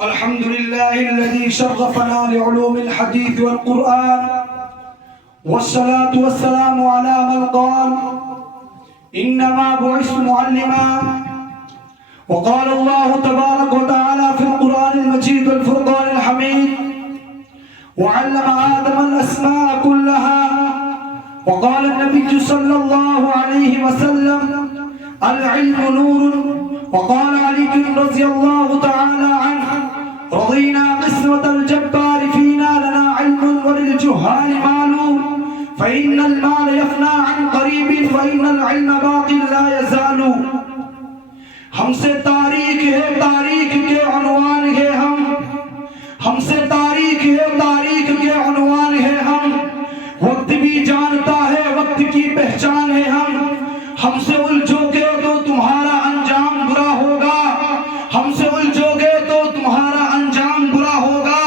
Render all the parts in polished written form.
الحمد لله الذي شرفنا بعلوم الحديث والقرآن، والصلاة والسلام على من قال إنما بعثت معلما. وقال الله تبارك وتعالى في القرآن المجيد والفرقان الحميد: وعلم آدم الأسماء كلها. وقال النبي صلى الله عليه وسلم: العلم نور. وقال علي رضي الله تعالى عنه: رضينا قسمة الجبار فينا لنا علم وللجهال مال، فإن المال يفنى عن قريب وإن العلم باق لا يزال. ہم سے تاریخ ہے، تاریخ کے عنوان ہے ہم سے تاریخ ہے، تاریخ کے عنوان ہے ہم. وقت بھی جانتا ہے، وقت کی پہچان ہے ہم سے الجھو گے تو تمہارا انجام برا ہوگا، ہم سے الجھو گے تو تمہارا انجام برا ہوگا.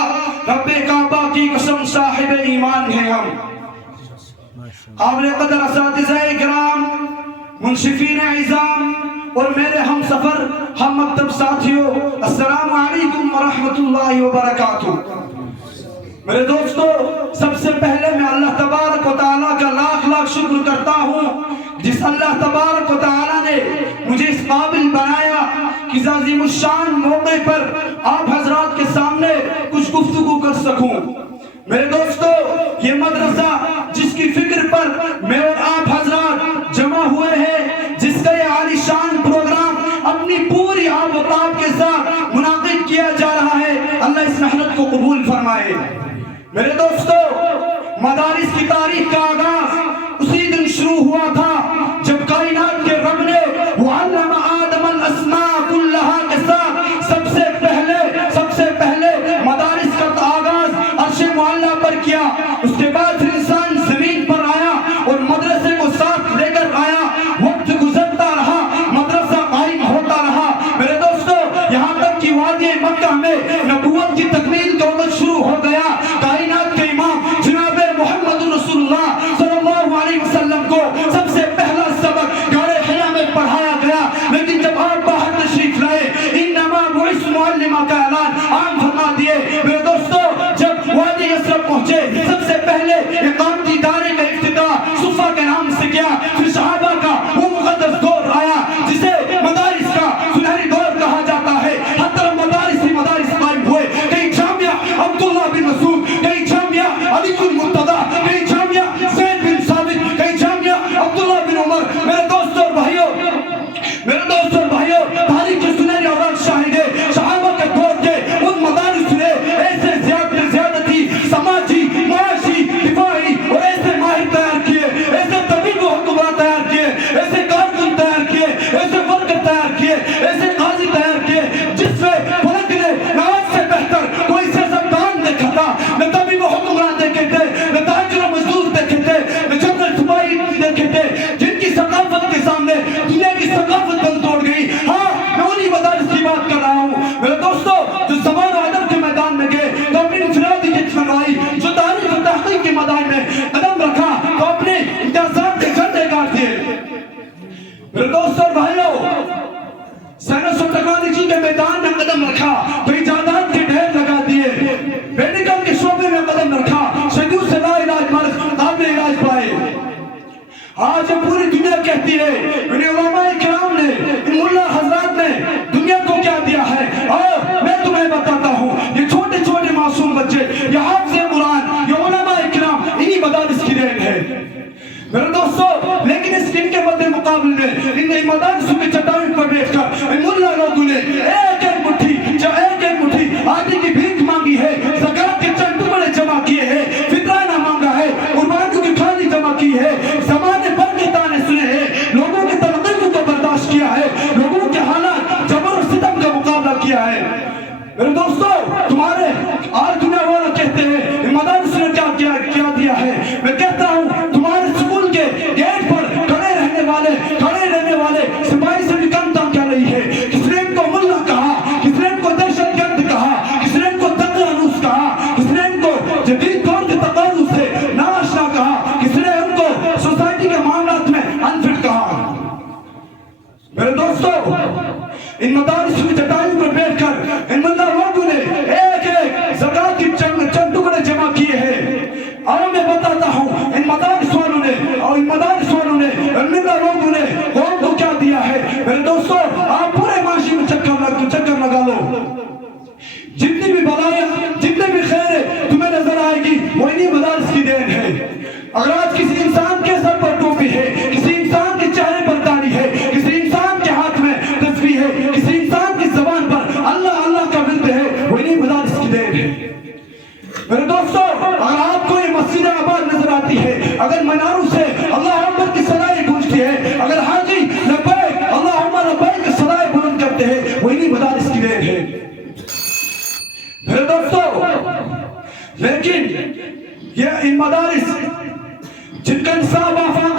رب کعبہ کی قسم صاحب ایمان ہے ہم. قابل قدر اساتذہ کرام، منصفین عظام اور میرے ہم سفر، ہم مکتب ساتھیوں، السلام علیکم ورحمۃ اللہ وبرکاتہ. میرے دوستو، سب سے پہلے میں اللہ تبارک و تعالیٰ کا لاکھ لاکھ شکر کرتا ہوں، جس اللہ تبارک و تعالیٰ نے مجھے اس قابل بنایا کہ عظیم الشان موقع پر آپ حضرات کے سامنے کچھ گفتگو کر سکوں. میرے دوستو، یہ مدرسہ جس کی فکر پر میں اور آپ حضرات جمع ہوئے ہیں، جس کا یہ عالی شان پروگرام اپنی پوری آب و تاب کے ساتھ منعقد کیا جا رہا ہے، اللہ اس محنت کو قبول فرمائے. میرے دوستو، مدارس کی تاریخ کا آغاز اسی دن شروع ہوا تھا جب کائنات کے رب نے وعلم آدم الاسماء کلہا کے ساتھ سب سے پہلے مدارس کا آغاز عرش معلیٰ پر کیا. اس کے بعد پھر انسان زمین پر آیا اور مدرسے کو ساتھ لے کر آیا. وقت گزرتا رہا، مدرسہ قائم ہوتا رہا. میرے دوستو، یہاں تک کہ وادی مکہ میں نبوت کی تکمیل کا وقت شروع ہو گیا. کائنات کے امام جناب محمد رسول اللہ صلی اللہ علیہ وسلم کو سب سے پہلا سبق غار حرا میں پڑھایا گیا. لیکن جب آپ باہر تشریف لائے، انما بعثت معلما کا اعلان عام فرما دیے. میرے دوستو، جب وادی یثرب پہنچے، سب سے پہلے اقامتی ادارے کا افتتاح صفا کے نام سے کیا. پھر صحابہ کا وہ مقدس دور آیا جسے مدارس کا سنہری دور کہا جاتا ہے. ہر طرف مدارس ہی مدارس قائم ہوئے. کئی جامعہ عبداللہ بن مسعود، کئی جامعہ علی بن مرتضی، کئی جامعہ زید بن ثابت، کئی جامعہ عبداللہ بن عمر. میرے دوستوں اور بھائیوں، تاریخ کے سنہری اوراق شاہد ہے. صحابہ کے دور کے ان مدارس نے ایسے زیادتی سماجی، معاشی، دفاعی اور ایسے ماہر تیار کیے، ایسے طبیب و حکمراں تیار کیے، ایسے کارکن تیار کیے، ایسے ورکر تیار کیے، ایسے قاضی تیار کیے، جس سے فلک نے نواز سے بہتر کوئی سیاستدان دیکھا تھا. نہ طبیب و حکمراں دیکھے تھے، نہ تاجر و مزدور دیکھے تھے، نہ جنرل سپاہی دیکھے تھے، جن کی ثقافت کے سامنے دنیا کی ثقافت بند توڑ گئی. ہاں، میں انہی مدارس کی بات کر رہا ہوں. میرے دوستو، جو زبان و ادب کے میدان میں گئے تو اپنی انفرادیت منوائی، جو تاریخ و تحقیق کے میدان میں قدم رکھا تو اپنے امتیازات کے جھنڈے گاڑ دیے. میرے دوستو اور بھائیوں، سائنس و ٹیکنالوجی کے میدان میں قدم رکھا تو ایجادات کے ڈھیر لگا دیے. میڈیکل کے شعبے میں قدم رکھا، شیدوں سے لا علاج مرض قابل علاج پائے. آج پوری دنیا کہتی ہے، ان علماء کرام نے، ان ملا حضرات نے دنیا کو کیا دیا ہے. اور میں تمہیں بتاتا ہوں، یہ چھوٹے چھوٹے معصوم بچے، یہ حافظ قرآن، یہ علماء کرام، انہی مدارس کی دین ہے. میرے دوستو، لیکن اس دن کے مد مقابل میں ان مدارسوں کی چٹائی پر بیٹھ کر ان ملا لوگوں نے ایک ایک مٹھی آدھی کی بھیک مانگی ہے، زکات کے چند ٹکڑے جمع کیے ہیں، فطرانہ مانگا ہے، قربانیوں کی تھالی جمع کی ہے، زمانے بھر کے تانے سنے ہیں، لوگوں کی تنقیدوں کو برداشت کیا ہے، لوگوں کے حالات جبر و ستم کا مقابلہ کیا ہے. میرے دوستو، تمہارے آج دنیا والا کہتے ہیں مدارس نے کیا دیا ہے. میں کہتا ہوں، تمہارے سکول کے گیٹ پر کھڑے رہنے والے سپاہی سے بھی کم تک کیا رہی ہے. کس نے ان کو ملا کہا، کس نے ان کو دہشت گرد کہا، کس نے ان کو تقیانوس کہا، کس نے ان کو جدید دور کے تقاضوں سے ناشنا کہا، کس نے ان کو سوسائٹی کے معاملات میں انفٹ کہا. میرے دوستو، ان مدارس کی چٹائیوں پر بیٹھ کر ان مندہ لوگوں نے ایک ایک زکاة کی چند ٹکڑے جمع کیے ہیں. اور میں بتاتا ہوں ان مدارس والوں نے اور ان مدارس والوں نے ان مندہ لوگوں نے قوم کو کیا دیا ہے. میرے دوستو آپ پورے معاشی میں چکر لگا لو, جتنی بھی بلائیں جتنے بھی خیر تمہیں نظر آئے گی وہ انہی مدارس کی دین ہے. اگر آج کسی انسان کے سر پر ٹوپی ہے, کسی انسان کے چہرے پر داڑھی ہے, کسی انسان کے ہاتھ میں تسبیح ہے, کسی انسان کی زبان پر اللہ اللہ کا ورد ہے, وہ انہی مدارس کی دین ہے. میرے دوستو اگر آپ کو یہ مسجد آباد نظر آتی ہے, اگر مناروں سے اللہ اکبر کی صدائیں گونجتی ہے, اگر حاجی لبیک اللہم لبیک کی صدائیں بلند کرتے ہیں, وہ انہی مدارس کی دین ہے. میرے دوستو لیکن یہ ان مدارس جن کا نصاب آفاق